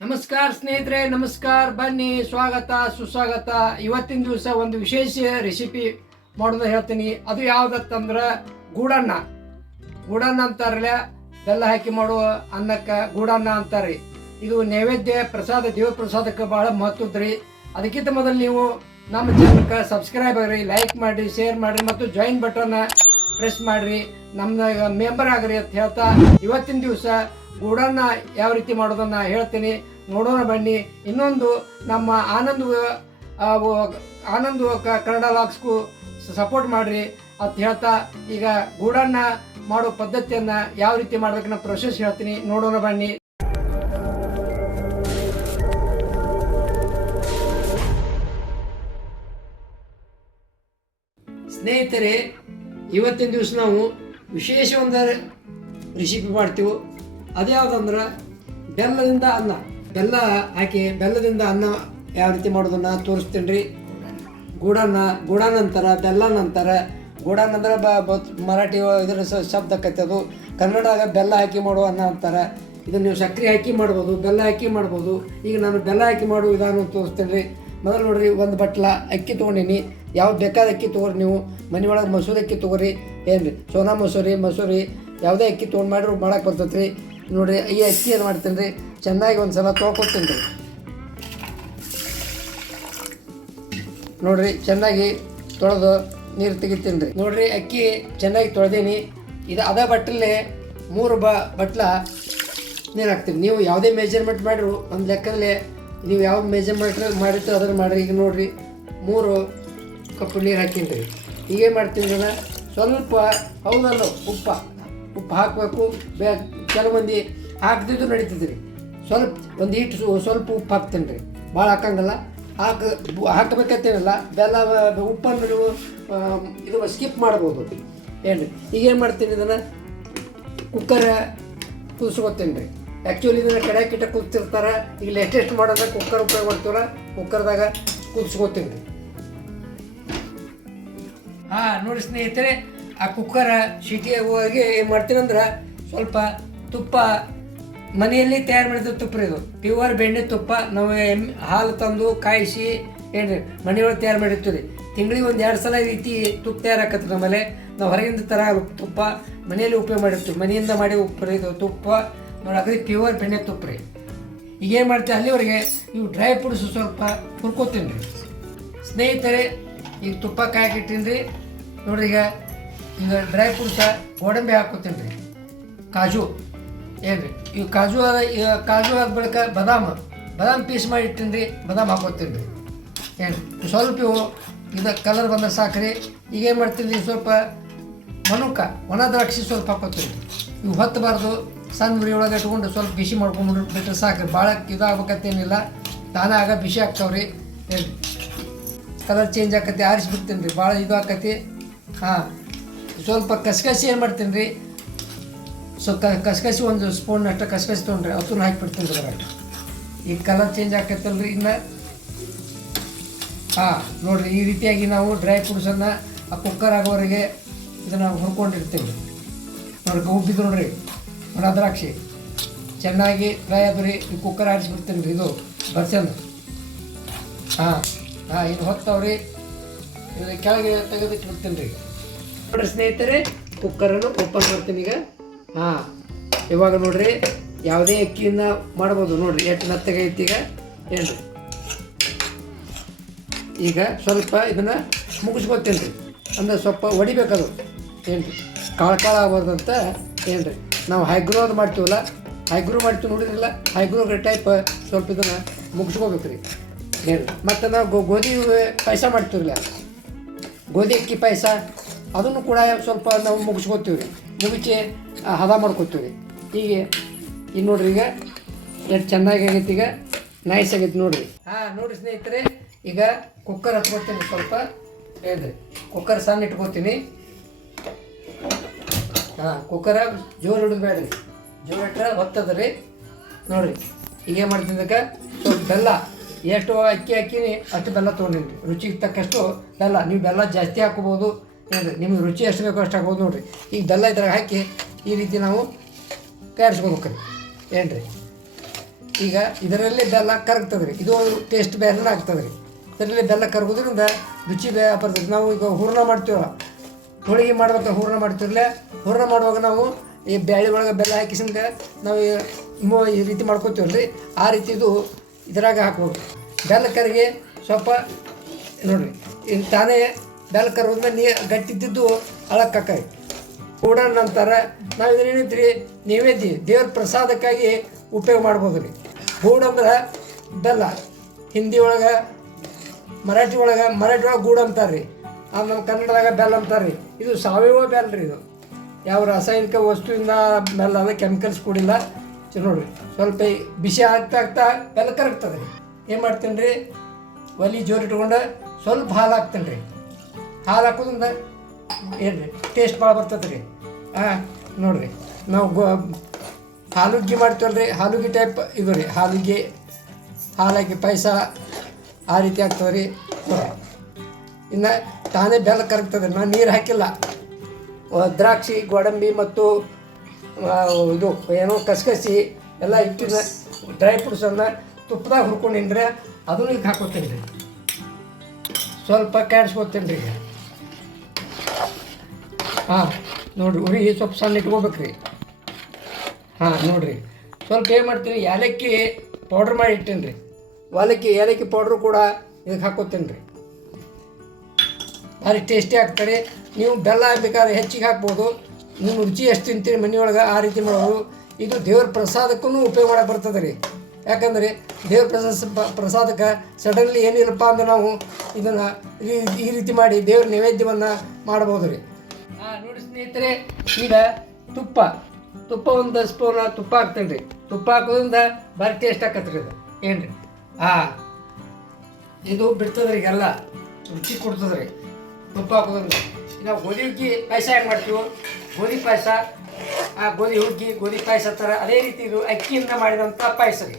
ನಮಸ್ಕಾರ ಸ್ನೇಹಿತರೆ, ನಮಸ್ಕಾರ. ಬನ್ನಿ, ಸ್ವಾಗತ ಸುಸ್ವಾಗತ. ಇವತ್ತಿನ ದಿವಸ ಒಂದು ವಿಶೇಷ ರೆಸಿಪಿ ಮಾಡೋದು ಹೇಳ್ತೀನಿ. ಅದು ಯಾವುದಂತಂದ್ರೆ ಗೂಡನ್ನ ಅಂತಾರಲ್ಲ, ಬೆಲ್ಲ ಹಾಕಿ ಮಾಡುವ ಅನ್ನಕ್ಕೆ ಗೂಡನ್ನ ಅಂತಾರೆ. ಇದು ನೈವೇದ್ಯ ಪ್ರಸಾದ, ದೇವ ಪ್ರಸಾದಕ್ಕೆ ಬಹಳ ಮಹತ್ವದ್ರಿ. ಅದಕ್ಕಿಂತ ಮೊದಲು ನೀವು ನಮ್ಮ ಚಾನಲ್ಗೆ ಸಬ್ಸ್ಕ್ರೈಬ್ ಆಗ್ರಿ, ಲೈಕ್ ಮಾಡಿರಿ, ಶೇರ್ ಮಾಡಿರಿ ಮತ್ತು ಜಾಯಿನ್ ಬಟನ್ನ ಪ್ರೆಸ್ ಮಾಡಿರಿ, ನಮ್ಮ ಮೆಂಬರ್ ಆಗ್ರಿ ಅಂತ ಹೇಳ್ತಾ ಇವತ್ತಿನ ದಿವಸ ಗೂಡನ್ನ ಯಾವ ರೀತಿ ಮಾಡೋದನ್ನ ಹೇಳ್ತೀನಿ. ನೋಡೋಣ ಬನ್ನಿ. ಇನ್ನೊಂದು ನಮ್ಮ ಆನಂದ್ ಕನ್ನಡ ಲಾಗ್ಸ್ಗೂ ಸಪೋರ್ಟ್ ಮಾಡಿರಿ ಅಂತ ಹೇಳ್ತಾ ಈಗ ಗೂಡನ್ನ ಮಾಡೋ ಪದ್ಧತಿಯನ್ನು ಯಾವ ರೀತಿ ಮಾಡ್ಬೇಕನ್ನ ಪ್ರೊಸೆಸ್ ಹೇಳ್ತೀನಿ. ನೋಡೋಣ ಬನ್ನಿ. ಸ್ನೇಹಿತರೆ, ಇವತ್ತಿನ ದಿವಸ ನಾವು ವಿಶೇಷ ಒಂದು ರೆಸಿಪಿ ಮಾಡ್ತೀವಿ. ಅದು ಯಾವುದಂದ್ರೆ ಬೆಲ್ಲದಿಂದ ಅನ್ನ. ಬೆಲ್ಲ ಹಾಕಿ ಬೆಲ್ಲದಿಂದ ಅನ್ನ ಯಾವ ರೀತಿ ಮಾಡೋದನ್ನು ತೋರಿಸ್ತೀನಿ ರೀ. ಗೂಡನ್ ಅಂತಾರೆ, ಬೆಲ್ಲನ ಅಂತಾರೆ. ಗೂಡನ್ ಅಂದ್ರೆ ಮರಾಠಿ ಇದರ ಶಬ್ದಕ್ಕೈತೆ. ಅದು ಕನ್ನಡದಾಗ ಬೆಲ್ಲ ಹಾಕಿ ಮಾಡುವ ಅನ್ನ ಅಂತಾರೆ. ಇದನ್ನು ನೀವು ಸಕ್ಕರೆ ಹಾಕಿ ಮಾಡ್ಬೋದು, ಬೆಲ್ಲ ಹಾಕಿ ಮಾಡ್ಬೋದು. ಈಗ ನಾನು ಬೆಲ್ಲ ಹಾಕಿ ಮಾಡುವ ವಿಧಾನ ತೋರಿಸ್ತೀನಿ ರೀ. ಮೊದಲು ನೋಡಿರಿ, ಒಂದು ಬಟ್ಲ ಅಕ್ಕಿ ತೊಗೊಂಡೀನಿ. ಯಾವ್ದು ಬೇಕಾದ ಅಕ್ಕಿ ತೊಗೊರಿ. ನೀವು ಮನೆಯೊಳಗೆ ಮಸೂರಿ ಅಕ್ಕಿ ತೊಗೊರಿ, ಏನು ರೀ, ಸೋನಾ ಮಸೂರಿ ಯಾವುದೇ ಅಕ್ಕಿ ತೊಗೊಂಡು ಮಾಡಿದ್ರು ಮಾಡಕ್ಕೆ ಬರ್ತೈತೆ ರೀ. ನೋಡಿರಿ, ಈ ಅಕ್ಕಿ ಏನು ಮಾಡ್ತೀನಿ ರೀ, ಚೆನ್ನಾಗಿ ಒಂದು ಸಲ ತೊಳ್ಕೊತೀನಿ ರೀ. ನೋಡಿರಿ, ಚೆನ್ನಾಗಿ ತೊಳೆದು ನೀರು ತೆಗಿತೀನಿ ರೀ. ನೋಡಿರಿ, ಅಕ್ಕಿ ಚೆನ್ನಾಗಿ ತೊಳೆದೀನಿ. ಇದು ಅದೇ ಬಟ್ಟಲೇ 3 ಬಟ್ಲ ನೀರು ಹಾಕ್ತೀನಿ. ನೀವು ಯಾವುದೇ ಮೆಜರ್ಮೆಂಟ್ ಮಾಡಿರು ಒಂದು ಲೆಕ್ಕದಲ್ಲೇ ನೀವು ಯಾವ ಮೆಜರ್ಮೆಂಟ್ ಮಾಡಿರ್ತೀರೋ ಅದನ್ನು ಮಾಡಿರಿ. ಈಗ ನೋಡಿರಿ, 3 ಕಪ್ಪು ನೀರು ಹಾಕೀನಿ ರೀ. ಹೀಗೇ ಮಾಡ್ತೀನಿ ನಾನು. ಸ್ವಲ್ಪ ಹೌದಲ್ಲ ಉಪ್ಪು ಹಾಕಬೇಕು. ಕೆಲವು ಮಂದಿ ಹಾಕ್ದಿದ್ದು ನಡೀತದೆ ರೀ. ಸ್ವಲ್ಪ ಉಪ್ಪು ಹಾಕ್ತೀನಿ ರೀ, ಭಾಳ ಹಾಕಂಗಲ್ಲ. ಹಾಕಬೇಕಂತೇನಿಲ್ಲ. ಬೆಲ್ಲ ಉಪ್ಪನ್ನು ನೀವು ಇದು ಸ್ಕಿಪ್ ಮಾಡ್ಬೋದು, ಏನು ರೀ. ಈಗೇನು ಮಾಡ್ತೀನಿ, ಇದನ್ನು ಕುಕ್ಕರ್ ಕುದಿಸ್ಕೊತೀನಿ ರೀ. ಆ್ಯಕ್ಚುಲಿ ಇದನ್ನು ಕಡೆಯಾಕಿಟ್ಟ ಕುದಿಸಿರ್ತಾರೆ. ಈಗ ಲೇಟೆಸ್ಟ್ ಮಾಡೋದಾಗ ಕುಕ್ಕರ್ ಉಪಯೋಗ ಮಾಡ್ತೀವಲ್ಲ, ಕುಕ್ಕರ್ದಾಗ ಕುದಿಸ್ಕೊತೀನಿ ರೀ. ನೋಡಿ ಸ್ನೇಹಿತರೆ, ಆ ಕುಕ್ಕರ್ ಸಿಟಿ ಆಗುವಾಗೆ ಏನು ಮಾಡ್ತೀನಿ ಅಂದ್ರೆ ಸ್ವಲ್ಪ ತುಪ್ಪ, ಮನೆಯಲ್ಲಿ ತಯಾರು ಮಾಡಿದ ತುಪ್ಪ ರೀ. ಇದು ಪ್ಯೂರ್ ಬೆಣ್ಣೆ ತುಪ್ಪ. ನಾವು ಹಾಲು ತಂದು ಕಾಯಿಸಿ ಏನು ರೀ ಮನೆಯೊಳಗೆ ತಯಾರು ಮಾಡಿರ್ತೀವಿ ರೀ. ತಿಂಗಳಿಗೆ 1-2 ಸಲ ಈ ರೀತಿ ತುಪ್ಪ ತಯಾರು ಆಕತ್ರಿ. ನಮ್ಮಲ್ಲಿ ನಾವು ಹೊರಗಿಂದ ಥರ ತುಪ್ಪ ಮನೆಯಲ್ಲಿ ಉಪಯೋಗ ಮಾಡಿರ್ತೀವಿ. ಮನೆಯಿಂದ ಮಾಡಿ ಉಪ್ಪು ಇದು ತುಪ್ಪ ನೋಡಿ, ಅಗದಿ ಪ್ಯೂರ್ ಬೆಣ್ಣೆ ತುಪ್ಪ ರೀ. ಈಗೇನು ಮಾಡ್ತೀವಿ, ಅಲ್ಲಿವರೆಗೆ ಇವು ಡ್ರೈ ಫ್ರೂಟ್ಸ್ ಸ್ವಲ್ಪ ಹುರ್ಕೋತೀನಿ ರೀ. ಸ್ನೇಹಿತರೆ, ಈಗ ತುಪ್ಪ ಕಾಯಕ್ಕಿಟ್ಟೀನಿ ರೀ. ನೋಡ್ರಿ, ಈಗ ಡ್ರೈ ಫ್ರೂಟ್ಸ ಗೋಡಂಬಿ ಹಾಕ್ಕೋತೀನಿ ರೀ, ಕಾಜು ಏನು ರೀ. ಇವು ಕಾಜು ಆದ ಬಳಿಕ ಬಾದಾಮ್ ಪೀಸ್ ಮಾಡಿ ಇಟ್ಟಿನಿ ರೀ. ಬಾದಾಮ್ ಹಾಕೋತೀನಿ ರೀ, ಏನು ಸ್ವಲ್ಪ ಇದು ಕಲರ್ ಬಂದ್ರೆ ಸಾಕ್ರಿ. ಈಗೇನು ಮಾಡ್ತೀನಿ ರೀ, ಸ್ವಲ್ಪ ಒಣ ದ್ರಾಕ್ಷಿ ಸ್ವಲ್ಪ ಹಾಕೋತೀನಿ ರೀ. ಇವು ಹೊತ್ತಬಾರ್ದು, ಸಣ್ಣ ಉರಿ ಒಳಗೆ ಇಟ್ಕೊಂಡು ಸ್ವಲ್ಪ ಬಿಸಿ ಮಾಡ್ಕೊಂಡು ಬಿಟ್ಟರೆ ಸಾಕ್ರಿ. ಭಾಳ ಇದಾಗಬೇಕತ್ತೇನಿಲ್ಲ, ತಾನಾಗ ಬಿಸಿ ಆಗ್ತಾವ್ರಿ. ಏನು ಕಲರ್ ಚೇಂಜ್ ಆಕತಿ, ಆರಿಸ್ಬಿಡ್ತೀನಿ ರೀ. ಭಾಳ ಇದು ಆಕತಿ. ಸ್ವಲ್ಪ ಕಸ್ಕಸಿ ಏನು ಮಾಡ್ತೀನಿ ರೀ, ಕಸ್ಕಸಿ 1 ಸ್ಪೂನ್ ಅಷ್ಟು ಕಸ್ಕಸಿ ತೊಗೊಂಡ್ರಿ, ಅದನ್ನು ಹಾಕಿಬಿಡ್ತೀನಿ ರೀ ಬರೋಕ್ಕೆ. ಈಗ ಕಲರ್ ಚೇಂಜ್ ಆಕತ್ತಲ್ರಿ. ಇನ್ನು ನೋಡಿರಿ, ಈ ರೀತಿಯಾಗಿ ನಾವು ಡ್ರೈ ಫ್ರೂಟ್ಸನ್ನು ಆ ಕುಕ್ಕರ್ ಆಗೋವರೆಗೆ ಇದನ್ನು ಹುರ್ಕೊಂಡಿರ್ತೀವಿ. ನೋಡ್ರಿ, ಉಬ್ಬಿದ್ದು ನೋಡ್ರಿ, ಒಣ ದ್ರಾಕ್ಷಿ ಚೆನ್ನಾಗಿ ಫ್ರೈ ಆದ್ರಿ. ಈ ಕುಕ್ಕರ್ ಆರಿಸ್ಬಿಡ್ತೀನಿ ರೀ. ಇದು ಬರ್ಸಂದು ಇನ್ನು ಹೊತ್ತವ್ರಿ. ಇದು ಕೆಳಗೆ ತೆಗೆದಿಟ್ಬಿಡ್ತೀನಿ ರೀ. ನೋಡ್ರಿ ಸ್ನೇಹಿತರೆ, ಕುಕ್ಕರನ್ನು ಓಪನ್ ಮಾಡ್ತೀನಿ ಈಗ. ಇವಾಗ ನೋಡ್ರಿ, ಯಾವುದೇ ಅಕ್ಕಿಯಿಂದ ಮಾಡ್ಬೋದು. ನೋಡ್ರಿ ಎಷ್ಟು ಮೆತ್ತಗೈತಿ ಈಗ, ಏನು ರೀ. ಈಗ ಸ್ವಲ್ಪ ಇದನ್ನು ಮುಗಿಸ್ಕೊತೀನಿ ರೀ. ಅಂದರೆ ಸ್ವಲ್ಪ ಹೊಡಿಬೇಕದು, ಏನು ರೀ, ಕಾಳು ಆಗ್ಬಾರ್ದಂತ. ಏನು ರೀ, ನಾವು ಹೈಗ್ರೋ ಅದು ಮಾಡ್ತೀವಲ್ಲ, ಹೈಗ್ರೋ ಮಾಡ್ತೀವಿ ನೋಡಿದ್ರಲ್ಲ, ಹೈಗ್ರೋ ಟೈಪ್ ಸ್ವಲ್ಪ ಇದನ್ನು ಮುಗಿಸ್ಕೋಬೇಕು ರೀ. ಏನು ಮತ್ತು ನಾವು ಗೋಧಿ ಪಾಯಸ ಮಾಡ್ತೀವಲ್ಲ, ಗೋಧಿ ಅಕ್ಕಿ ಪಾಯಸ, ಅದನ್ನು ಕೂಡ ಸ್ವಲ್ಪ ನಾವು ಮುಗಿಸ್ಕೋತೀವಿ ರೀ. ಮುಗಿಸಿ ಹದ ಮಾಡ್ಕೋತೀವಿ ರೀ. ಹೀಗೆ ಈಗ ನೋಡ್ರಿ, ಈಗ ಎಷ್ಟು ಚೆನ್ನಾಗಿ ಆಗೈತಿ, ಈಗ ನೈಸ್ ಆಗೈತಿ ನೋಡಿರಿ. ನೋಡಿರಿ ಸ್ನೇಹಿತರೆ, ಈಗ ಕುಕ್ಕರ್ ಹಚ್ಕೊತೀನಿ ಸ್ವಲ್ಪ. ಹೇಳ್ರಿ, ಕುಕ್ಕರ್ ಸಣ್ಣ ಇಟ್ಕೋತೀನಿ. ಕುಕ್ಕರ ಜೋರು ಹಿಡಿದು ಬೇಡ್ರಿ, ಜೋರು ಇಟ್ರೆ ಹೊತ್ತದ ರೀ. ನೋಡಿರಿ, ಈಗೇನು ಮಾಡ್ತಿದ್ದಕ್ಕೆ ಸ್ವಲ್ಪ ಬೆಲ್ಲ, ಎಷ್ಟು ಅಕ್ಕಿ ಹಾಕಿನಿ ಅಷ್ಟು ಬೆಲ್ಲ ತೊಗೊಂಡಿನಿ. ರುಚಿಗೆ ತಕ್ಕಷ್ಟು ಬೆಲ್ಲ. ನೀವು ಬೆಲ್ಲ ಜಾಸ್ತಿ ಹಾಕೋಬೋದು, ಏನು ರೀ, ನಿಮಗೆ ರುಚಿ ಎಷ್ಟು ಬೇಕೋ ಅಷ್ಟು ಹಾಕ್ಬೋದು. ನೋಡಿರಿ, ಈಗ ಬೆಲ್ಲ ಇದ್ರಾಗ ಹಾಕಿ ಈ ರೀತಿ ನಾವು ತಯಾರಿಸ್ಕೋಬೇಕ್ರಿ. ಏನು ರೀ, ಈಗ ಇದರಲ್ಲಿ ಬೆಲ್ಲ ಕರಗ್ತದೆ ರೀ, ಇದು ಟೇಸ್ಟ್ ಬೇರೆನೇ ಆಗ್ತದೆ ರೀ. ಇದರಲ್ಲಿ ಬೆಲ್ಲ ಕರಗೋದ್ರಿಂದ ರುಚಿ ಬರ್ತದೆ. ನಾವು ಈಗ ಹೂರ್ಣ ಮಾಡ್ತೀವಲ್ಲ, ಹೋಳಿಗೆ ಮಾಡ್ಬೇಕು ಹೂರ್ಣ ಮಾಡ್ತಿರಲ್ಲ, ಹೂರ್ಣ ಮಾಡುವಾಗ ನಾವು ಈ ಬ್ಯಾಳೆ ಒಳಗೆ ಬೆಲ್ಲ ಹಾಕಿಸಿಂದ ನಾವು ಈ ರೀತಿ ಮಾಡ್ಕೊತೀವಲ್ಲ ರೀ, ಆ ರೀತಿ ಇದು ಇದ್ರಾಗ ಹಾಕ್ಬೇಕು. ಬೆಲ್ಲ ಕರಿಗೆ ಸ್ವಲ್ಪ ನೋಡಿರಿ, ಇನ್ನು ತಾನೇ ಬೆಲ್ಲ ಕರೋದ್ಮೇಲೆ ಗಟ್ಟಿದ್ದು ಅಳಕ್ಕಾಕಿ ಗೂಡಣ್ಣ ಅಂತಾರೆ. ನಾವು ಇದನ್ನೇನಿದ್ರಿ ನೈವೇದ್ಯ ದೇವ್ರ ಪ್ರಸಾದಕ್ಕಾಗಿ ಉಪಯೋಗ ಮಾಡ್ಬೋದು ರೀ. ಗೂಡು ಅಂದ್ರೆ ಬೆಲ್ಲ, ಹಿಂದಿ ಒಳಗೆ ಮರಾಠಿ ಒಳಗೆ ಗೂಡು ಅಂತಾರೆ ರೀ, ನಮ್ಮ ಕನ್ನಡದಾಗ ಬೆಲ್ಲ ಅಂತಾರೆ ರೀ. ಇದು ಸಾವಯವ ಬೆಲ್ಲ ರೀ, ಇದು ಯಾವ ರಾಸಾಯನಿಕ ವಸ್ತುವಿಂದ ಬೆಲ್ಲ ಅದ, ಕೆಮಿಕಲ್ಸ್ ಕೂಡಿಲ್ಲ. ನೋಡಿರಿ ಸ್ವಲ್ಪ ಬಿಸಿ ಆಗ್ತಾ ಬೆಲ್ಲ ಕರಗ್ತದೆ ರೀ. ಏನು ಮಾಡ್ತೀನಿ ರೀ, ಒಲಿ ಜೋರು ಇಟ್ಕೊಂಡು ಸ್ವಲ್ಪ ಹಾಲು ಹಾಕ್ತೀನಿ ರೀ. ಹಾಲು ಹಾಕೋದ್ರಿಂದ ಏನು ರೀ ಟೇಸ್ಟ್ ಭಾಳ ಬರ್ತದೆ ರೀ. ನೋಡಿರಿ ನಾವು ಹಾಲುಗ್ಗಿ ಮಾಡ್ತೀವಲ್ಲ ರೀ, ಹಾಲುಗ್ಗಿ ಟೈಪ್ ಇದು ರೀ, ಹಾಲುಗ್ಗಿ ಹಾಲಾಕಿ ಪಾಯಸ ಆ ರೀತಿ ಆಗ್ತದೆ ರೀ. ಇನ್ನು ತಾನೇ ಬೆಲ್ಲ ಕರಗ್ತದೆ, ನಾನು ನೀರು ಹಾಕಿಲ್ಲ. ದ್ರಾಕ್ಷಿ, ಗೋಡಂಬಿ ಮತ್ತು ಇದು ಏನೋ ಕಸಕಸಿ ಎಲ್ಲ ಇಟ್ಟಿನ ಡ್ರೈ ಫ್ರೂಟ್ಸನ್ನು ತುಪ್ಪದಾಗ ಹುರ್ಕೊಂಡಿನ್ರಿ, ಅದನ್ನು ಈಗ ಹಾಕೋತೀನಿ ರೀ. ಸ್ವಲ್ಪ ಕಾಡಿಸ್ಕೊತೀನಿ ರೀ ಈಗ. ನೋಡಿರಿ ಉರಿ ಸ್ವಲ್ಪ ಸಣ್ಣ ಇಟ್ಕೋಬೇಕು ರೀ. ನೋಡಿರಿ ಸ್ವಲ್ಪ ಏನು ಮಾಡ್ತೀನಿ, ಏಲಕ್ಕಿ ಪೌಡ್ರ್ ಮಾಡಿ ಇಟ್ಟೇನಿ ರೀ. ಏಲಕ್ಕಿ ಪೌಡ್ರು ಕೂಡ ಇದಕ್ಕೆ ಹಾಕೋತೀನಿ ರೀ. ಭಾರಿ ಟೇಸ್ಟಿ ಆಗ್ತಾರೆ. ನೀವು ಬೆಲ್ಲ ಬೇಕಾದ್ರೆ ಹೆಚ್ಚಿಗೆ ಹಾಕ್ಬೋದು, ನಿಮ್ಮ ರುಚಿ ಎಷ್ಟು ತಿಂತೀರಿ ಮನೆಯೊಳಗೆ ಆ ರೀತಿ ಮಾಡೋದು. ಇದು ದೇವ್ರ ಪ್ರಸಾದಕ್ಕೂ ಉಪಯೋಗ ಮಾಡಕ್ಕೆ ಬರ್ತದೆ ರೀ. ಯಾಕಂದರೆ ದೇವ್ರ ಪ್ರಸಾದಕ್ಕೆ ಸಡನ್ಲಿ ಏನಿಲ್ಲಪ್ಪ ಅಂದ್ರೆ ನಾವು ಇದನ್ನು ಈ ರೀತಿ ಮಾಡಿ ದೇವ್ರ ನೈವೇದ್ಯವನ್ನು ಮಾಡ್ಬೋದು ರೀ. ನೋಡಿ ಸ್ನೇಹಿತರೆ, ಈಗ ತುಪ್ಪ ಒಂದು ಸ್ಪೂನ್ ತುಪ್ಪ ಹಾಕ್ತೇನೆ ರೀ. ತುಪ್ಪ ಹಾಕೋದ್ರಿಂದ ಭಾರಿ ಟೇಸ್ಟ್ ಆಕತ್ರಿ ಇದು. ಏನು ರೀ ಇದು ಬಿಡ್ತದೆ ರೀ, ಈಗೆಲ್ಲ ರುಚಿ ಕೊಡ್ತದೆ ರೀ ತುಪ್ಪ ಹಾಕೋದ್ರಿಂದ. ಈಗ ಗೋಧಿ ಹುಗ್ಗಿ ಪಾಯಸ ಹೆಂಗೆ ಮಾಡ್ತೀವಿ, ಗೋಧಿ ಪಾಯಸ, ಗೋಧಿ ಹುಗ್ಗಿ, ಗೋಧಿ ಪಾಯಸ ಥರ ಅದೇ ರೀತಿ ಇದು ಅಕ್ಕಿಯಿಂದ ಮಾಡಿದಂಥ ಪಾಯಸ ರೀ.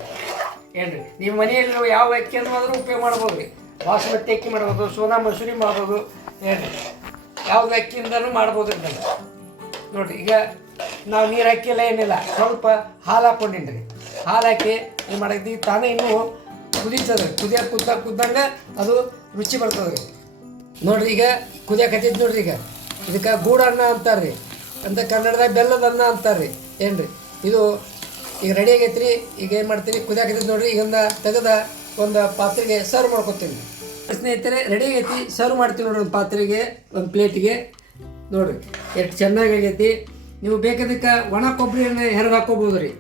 ಏನು ರೀ, ನೀವು ಮನೆಯಲ್ಲಿ ಯಾವ ಅಕ್ಕಿಯನ್ನು ಆದರೂ ಉಪಯೋಗ ಮಾಡ್ಬೋದು ರೀ. ಬಾಸುಮತಿ ಅಕ್ಕಿ ಮಾಡ್ಬೋದು, ಸೋನಾ ಮಸೂರಿ ಮಾಡ್ಬೋದು, ಏನು ರೀ ಯಾವ್ದು ಅಕ್ಕಿಯಿಂದನೂ ಮಾಡ್ಬೋದು ರೀ. ನೋಡಿರಿ ಈಗ ನಾವು ನೀರು ಹಾಕಿಲ್ಲ ಏನಿಲ್ಲ, ಸ್ವಲ್ಪ ಹಾಲು ಹಾಕ್ಕೊಂಡಿನಿ ರೀ. ಹಾಲು ಹಾಕಿ ಏನು ಮಾಡಿದ್ವಿ, ತಾನೇ ಇನ್ನೂ ಕುದೀತದೆ ರೀ. ಕುದ್ದಂಗೆ ಅದು ರುಚಿ ಬರ್ತದೆ ರೀ. ನೋಡಿರಿ ಈಗ ಕುದಿಯಾಕತ್ತಿದ್ದು ನೋಡ್ರಿ. ಈಗ ಇದಕ್ಕೆ ಗೂಡನ್ನ ಅಂತಾರೆ ರೀ, ಅಂತ ಕನ್ನಡದಾಗ ಬೆಲ್ಲದ ಅನ್ನ ಅಂತಾರೆ ರೀ. ಏನು ರೀ ಇದು ಈಗ ರೆಡಿ ಆಗೈತೆ ರೀ. ಈಗ ಏನು ಮಾಡ್ತೀನಿ, ಕುದಿಯಾಕತ್ತಿದ್ದು ನೋಡಿರಿ. ಈಗನ್ನ ತೆಗೆದ ಒಂದು ಪಾತ್ರೆಗೆ ಸರ್ವ್ ಮಾಡ್ಕೊತೀನಿ ಸ್ನೇಹಿತರೆ. ರೆಡಿ ಆಗೈತಿ, ಸರ್ವ್ ಮಾಡ್ತೀವಿ ನೋಡಿರಿ. ಒಂದು ಪಾತ್ರೆಗೆ, ಒಂದು ಪ್ಲೇಟಿಗೆ ನೋಡಿರಿ ಎಷ್ಟು ಚೆನ್ನಾಗಿ ಆಗೈತಿ. ನೀವು ಬೇಕಾದಕ್ಕೆ ಒಣ ಕೊಬ್ಬರಿಯನ್ನು ಹೆರಗೆ ಹಾಕ್ಕೋಬೋದು ರೀ.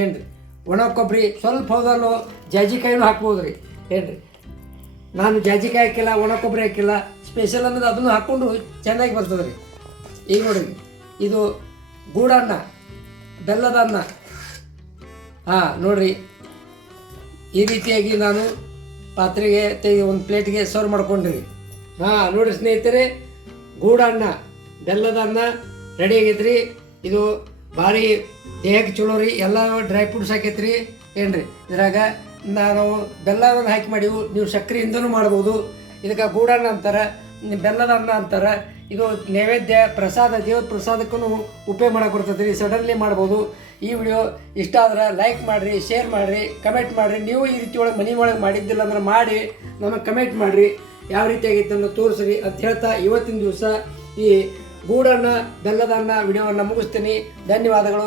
ಏನು ರೀ ಒಣ ಕೊಬ್ಬರಿ ಸ್ವಲ್ಪ ಹೋದಲ್ಲೋ ಜಾಜಿಕಾಯಿನೂ ಹಾಕ್ಬೋದು ರೀ. ಏನು ರೀ ನಾನು ಜಾಜಿಕಾಯಿ ಹಾಕಿಲ್ಲ, ಒಣ ಕೊಬ್ಬರಿ ಹಾಕಿಲ್ಲ, ಸ್ಪೆಷಲ್ ಅನ್ನೋದು ಅದನ್ನು ಹಾಕ್ಕೊಂಡು ಚೆನ್ನಾಗಿ ಬರ್ತದೆ ರೀ. ಈಗ ನೋಡಿರಿ ಇದು ಗೂಡನ್ನ, ಬೆಲ್ಲದ ಅನ್ನ. ನೋಡಿರಿ ಈ ರೀತಿಯಾಗಿ ನಾನು ಪಾತ್ರೆಗೆ ಒಂದು ಪ್ಲೇಟ್ಗೆ ಸರ್ವ್ ಮಾಡ್ಕೊಂಡಿರಿ. ನೋಡಿರಿ ಸ್ನೇಹಿತರೆ, ಗೂಡನ್ನ, ಬೆಲ್ಲದ ಅನ್ನ ರೆಡಿ ಆಗೈತ್ರಿ. ಇದು ಭಾರಿ ದೇಹಕ್ಕೆ ಚಲೋ ರೀ. ಎಲ್ಲ ಡ್ರೈ ಫ್ರೂಟ್ಸ್ ಹಾಕೈತ್ರಿ. ಏನು ರೀ ಇದ್ರಾಗ ನಾವು ಬೆಲ್ಲವನ್ನು ಹಾಕಿ ಮಾಡಿವು. ನೀವು ಸಕ್ಕರೆಯಿಂದನೂ ಮಾಡ್ಬೋದು. ಇದಕ್ಕೆ ಗೂಡನ್ನ ಅಂತಾರೆ, ಬೆಲ್ಲದ ಅನ್ನ ಅಂತಾರೆ. ಇದು ನೈವೇದ್ಯ ಪ್ರಸಾದ, ದೇವ್ರ ಪ್ರಸಾದಕ್ಕೂ ಉಪಯೋಗ ಮಾಡಕ್ಕೆ ಬರ್ತದೆ ರೀ. ಸಡನ್ಲಿ ಮಾಡ್ಬೋದು. ಈ ವಿಡಿಯೋ ಇಷ್ಟ ಆದ್ರೆ ಲೈಕ್ ಮಾಡಿರಿ, ಶೇರ್ ಮಾಡಿರಿ, ಕಮೆಂಟ್ ಮಾಡಿರಿ. ನೀವು ಈ ರೀತಿ ಒಳಗೆ ಮನೆ ಒಳಗೆ ಮಾಡಿದ್ದಿಲ್ಲ ಅಂದ್ರೆ ಮಾಡಿ ನಮಗೆ ಕಮೆಂಟ್ ಮಾಡಿರಿ, ಯಾವ ರೀತಿ ಆಗೈತೆ ಅನ್ನೋ ತೋರಿಸ್ರಿ ಅಂತ ಹೇಳ್ತಾ ಇವತ್ತಿನ ದಿವಸ ಈ ಗೂಡನ್ನ, ಬೆಲ್ಲದ ಅನ್ನ ವಿಡಿಯೋವನ್ನು ಮುಗಿಸ್ತೀನಿ. ಧನ್ಯವಾದಗಳು.